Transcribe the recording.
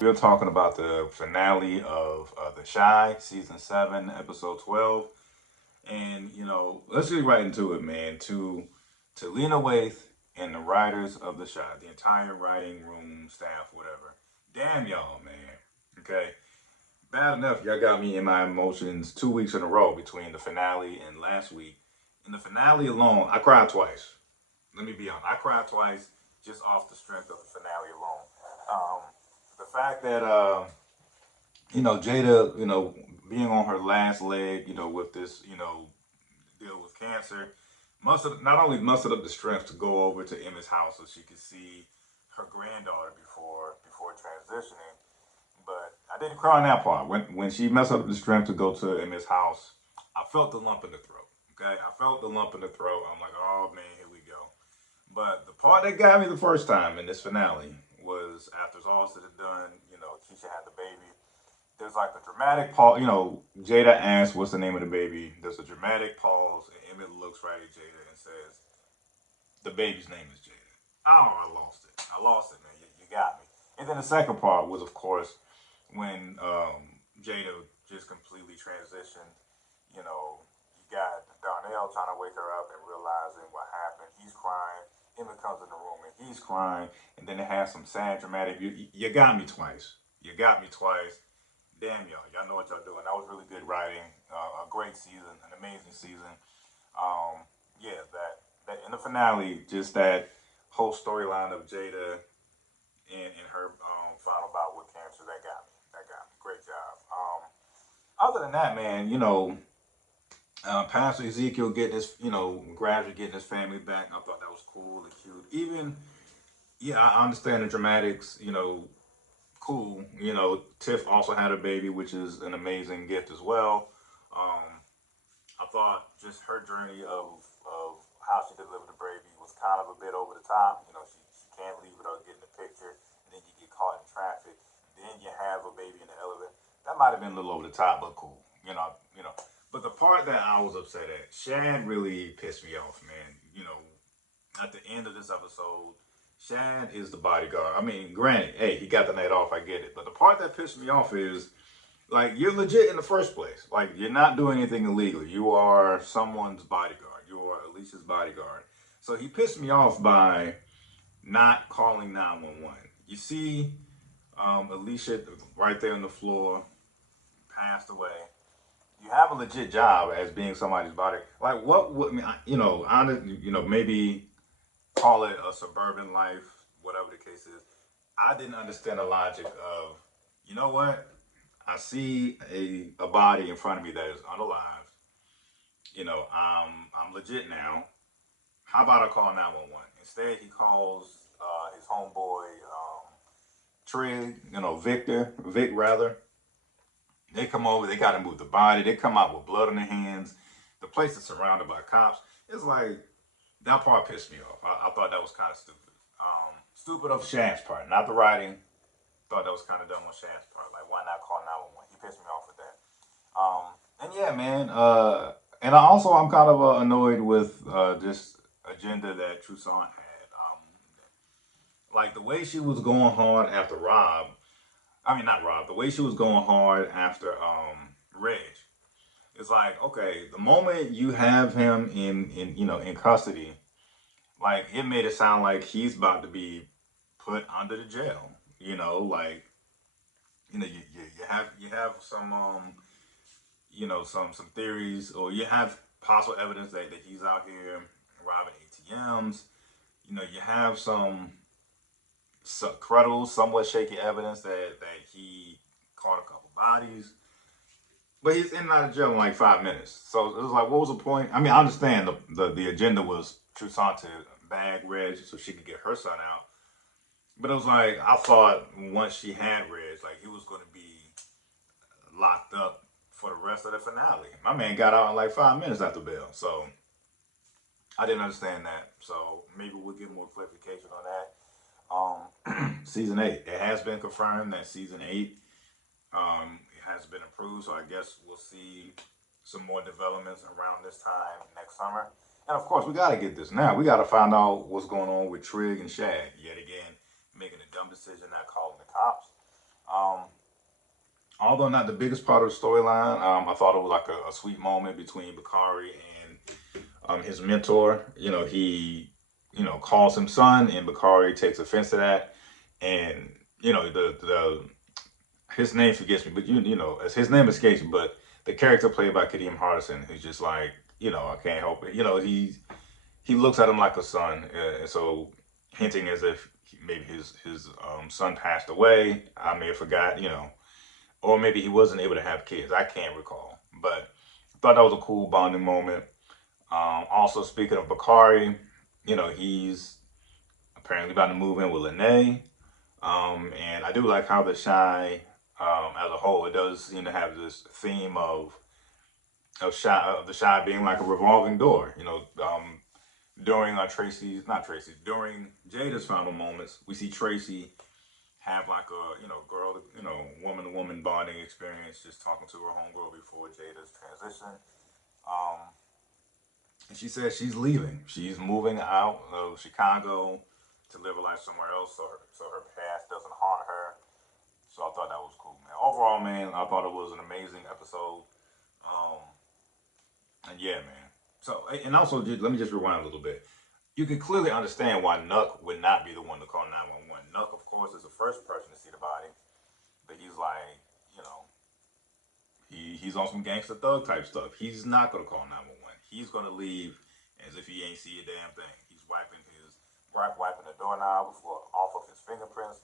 We're talking about the finale of The Shy, season 7, episode 12. And, let's get right into it, man. To Lena Waithe and the writers of The Shy, the entire writing room, staff, whatever. Damn y'all, man. Okay. Bad enough, y'all got me in my emotions 2 weeks in a row between the finale and last week. In the finale alone, I cried twice. Let me be honest. I cried twice just off the strength of the finale alone. Um, the fact that Jada, being on her last leg, with this, deal with cancer, not only mustered up the strength to go over to Emma's house so she could see her granddaughter before transitioning, but I didn't cry on that part. When she mustered up the strength to go to Emma's house, I felt the lump in the throat. Okay, I felt the lump in the throat. I'm like, oh man, here we go. But the part that got me the first time in this finale was after it's all said and done. Keisha had the baby. There's like a dramatic pause. Jada asks, "What's the name of the baby?" There's a dramatic pause, and Emmett looks right at Jada and says, "The baby's name is Jada." Oh, I lost it. I lost it, man. You got me. And then the second part was, of course, when Jada just completely transitioned. You got Darnell trying to wake her up and realizing what happened. He's crying. Emmett comes in the room and he's crying. And then it has some sad, dramatic. You got me twice. You got me twice. Damn y'all, y'all know what y'all doing. That was really good writing. A great season, an amazing season. Yeah, that in the finale, just that whole storyline of Jada and her final bout with cancer, that got me. That got me. Great job. Other than that, man, Pastor Ezekiel getting his, gradually getting his family back. I thought that was cool and cute. Even, yeah, I understand the dramatics, cool. Tiff also had a baby, which is an amazing gift as well. Um, I thought just her journey of how she delivered the baby was kind of a bit over the top. She can't leave without getting the picture, and then you get caught in traffic. Then you have a baby in the elevator. That might have been a little over the top, but cool. But the part that I was upset at, Shad really pissed me off, man. At the end of this episode, Shad is the bodyguard. I mean, granted, hey, he got the night off, I get it. But the part that pissed me off is like you're legit in the first place. Like you're not doing anything illegal. You are someone's bodyguard. You are Alicia's bodyguard. So he pissed me off by not calling 911. You see, Alicia right there on the floor, passed away. You have a legit job as being somebody's body. Like what would I mean? Maybe call it a suburban life, whatever the case is. I didn't understand the logic of, you know what? I see a body in front of me that is unalive. I'm legit now. How about I call 911? Instead, he calls his homeboy Trig, Vic rather. They come over. They got to move the body. They come out with blood on their hands. The place is surrounded by cops. It's like that part pissed me off. I thought that was kind of stupid. Stupid of Shad's part, not the writing. Thought that was kind of dumb on Shad's part. Like, why not call 911? He pissed me off with that. And yeah, man. And I'm kind of annoyed with this agenda that Toussaint had. Like the way she was going hard after Rob. I mean, not Rob. The way she was going hard after Reg. It's like, okay, the moment you have him in custody, like it made it sound like he's about to be put under the jail. Like you have some some theories, or you have possible evidence that he's out here robbing ATMs. You have some credible, somewhat shaky evidence that he caught a couple bodies, but he's in and out of jail in like 5 minutes. So it was like, what was the point? I mean, I understand the agenda was Toussaint to bag Reg so she could get her son out, but it was like I thought once she had Reg, like he was going to be locked up for the rest of the finale. My man got out in like 5 minutes after bail, so I didn't understand that. So maybe we'll get more clarification on that. Season 8. It has been confirmed that season 8 it has been approved. So I guess we'll see some more developments around this time next summer. And of course, we got to get this now. We got to find out what's going on with Trig and Shag. Yet again, making a dumb decision, not calling the cops. Um, Although not the biggest part of the storyline, I thought it was like a sweet moment between Bakari and his mentor. He, calls him son, and Bakari takes offense to that. And the his name forgets me, but as his name escapes me, but the character played by Kadeem Hardison, who's just like, I can't help it. He looks at him like a son, and so hinting as if maybe his son passed away. I may have forgot, or maybe he wasn't able to have kids. I can't recall, but I thought that was a cool bonding moment. Also, speaking of Bakari, he's apparently about to move in with Lene. And I do like how the Shy, as a whole, it does seem to have this theme of the Shy being like a revolving door. During during Jada's final moments, we see Tracy have like a girl to, woman to woman bonding experience, just talking to her homegirl before Jada's transition. Um, and she says she's leaving. She's moving out of Chicago to live a life somewhere else, so her past doesn't haunt her. So I thought that was cool, man. Overall, man, I thought it was an amazing episode. Um, and yeah, man. So, and also, let me just rewind a little bit. You can clearly understand why Nuck would not be the one to call 911. Nuck, of course, is the first person to see the body, but he's like, you know, he's on some gangster thug type stuff. He's not gonna call 911. He's gonna leave as if he ain't see a damn thing. He's wiping the doorknob off of his fingerprints.